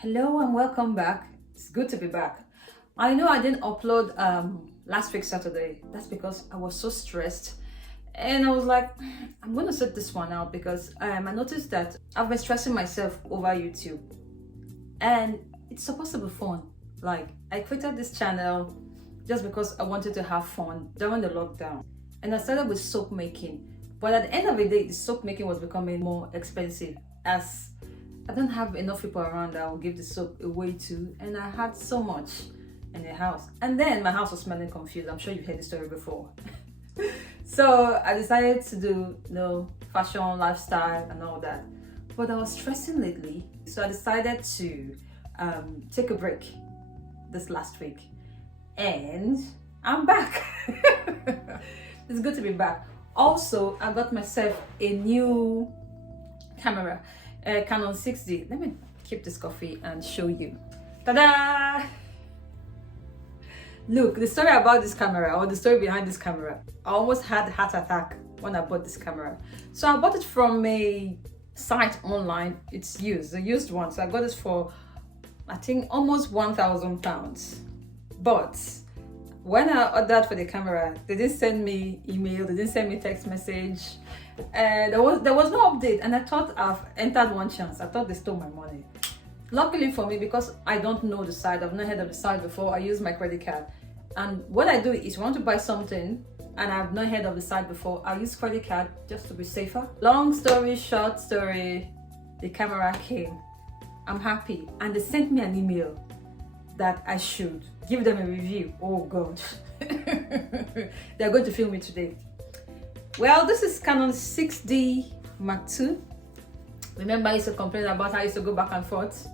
Hello and welcome back. It's good to be back. I know I didn't upload last week Saturday. That's because I was so stressed and I was like, I'm gonna set this one out because I noticed that I've been stressing myself over YouTube and it's supposed to be fun. Like, I created this channel just because I wanted to have fun during the lockdown, and I started with soap making. But at the end of the day, the soap making was becoming more expensive as I don't have enough people around that I will give the soap away to, and I had so much in the house. And then my house was smelling confused. I'm sure you've heard the story before. So I decided to do fashion, lifestyle, and all that. But I was stressing lately, so I decided to take a break this last week, and I'm back. It's good to be back. Also, I got myself a new camera, Canon 6D. Let me keep this coffee and show you. Ta-da! Look, the story about this camera, or the story behind this camera. I almost had a heart attack when I bought this camera. So I bought it from a site online. It's used, a used one. So I got it for, I think, almost £1,000. But when I ordered for the camera, they didn't send me email, they didn't send me text message. There was no update, and I thought I've entered one chance. I thought they stole my money. Luckily for me, because I don't know the site, I've not heard of the site before, I use my credit card. And what I do is, want to buy something and I've not heard of the site before, I use credit card just to be safer. Long story short story, the camera came. I'm happy, and they sent me an email that I should give them a review. Oh God. They're going to film me today. Well, this is Canon 6D Mark II. Remember, I used to complain about how I used to go back and forth.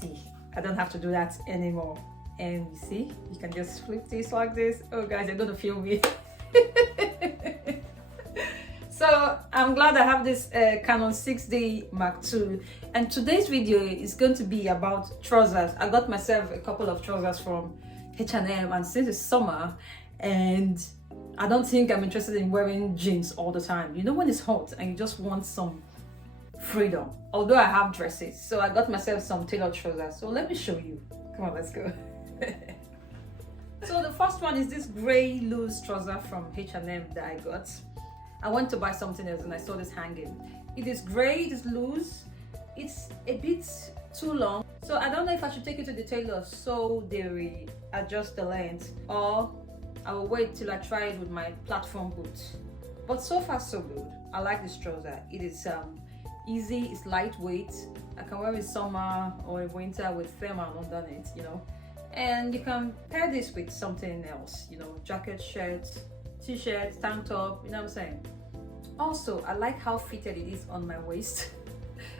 See, I don't have to do that anymore. And you see, you can just flip this like this. Oh guys, you're gonna film me. So I'm glad I have this Canon 6D Mark II, and today's video is going to be about trousers. I got myself a couple of trousers from H&M, and since it's summer and I don't think I'm interested in wearing jeans all the time. You know, when it's hot and you just want some freedom. Although I have dresses, so I got myself some tailored trousers. So let me show you. Come on, let's go. So the first one is this gray loose trouser from H&M that I got. I went to buy something else and I saw this hanging. It is gray, it is loose, it's a bit too long. So I don't know if I should take it to the tailor so they will adjust the length, or I will wait till I try it with my platform boots. But so far so good. I like this trouser. It is easy, it's lightweight. I can wear it summer or winter with thermal underneath, you know. And you can pair this with something else, you know, jacket, shirt, t-shirt, tank top, you know what I'm saying. Also, I like how fitted it is on my waist.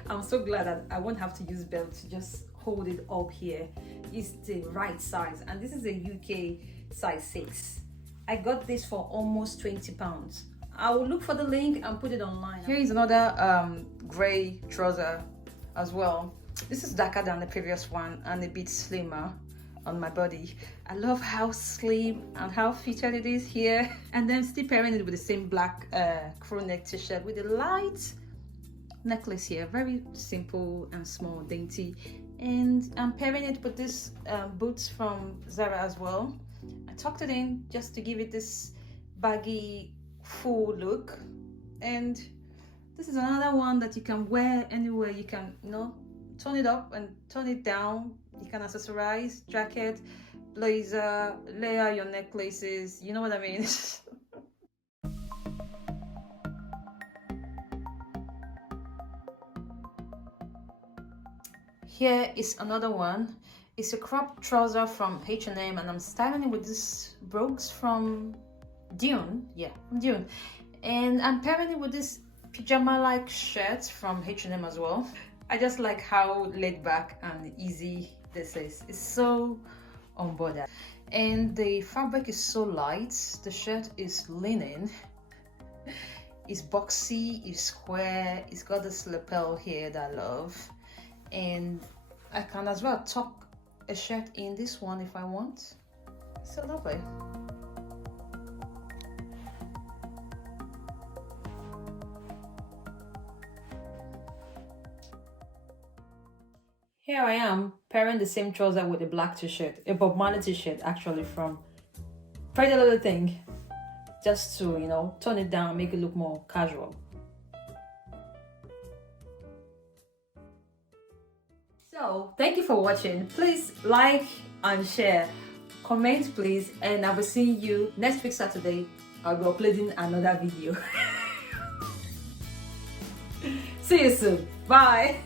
I'm so glad that I won't have to use belt to just hold it up here. It's the right size, and this is a UK size 6. I got this for almost £20. I will look for the link and put it online. Here is another gray trouser as well. This is darker than the previous one and a bit slimmer on my body. I love how slim and how fitted it is here, and then still pairing it with the same black crew neck t-shirt with a light necklace here. Very simple and small, dainty. And I'm pairing it with this boots from Zara as well. I tucked it in just to give it this baggy full look, and this is another one that you can wear anywhere. You can, you know, turn it up and turn it down. You can accessorize, jacket, blazer, layer your necklaces, you know what I mean. Here is another one. It's a crop trouser from H&M, and I'm styling it with this brogues from Dune. Yeah, from Dune. And I'm pairing it with this pajama-like shirt from H&M as well. I just like how laid back and easy this is. It's so on board. And the fabric is so light. The shirt is linen. It's boxy, it's square, it's got this lapel here that I love. And I can as well tuck a shirt in this one if I want. It's so lovely. Here I am pairing the same trouser with a black t-shirt, a Bob Marley t-shirt actually from Pretty Little Thing, just to, you know, tone it down, make it look more casual. So thank you for watching. Please like and share, comment please, and I will see you next week Saturday. I'll be uploading another video. See you soon. Bye.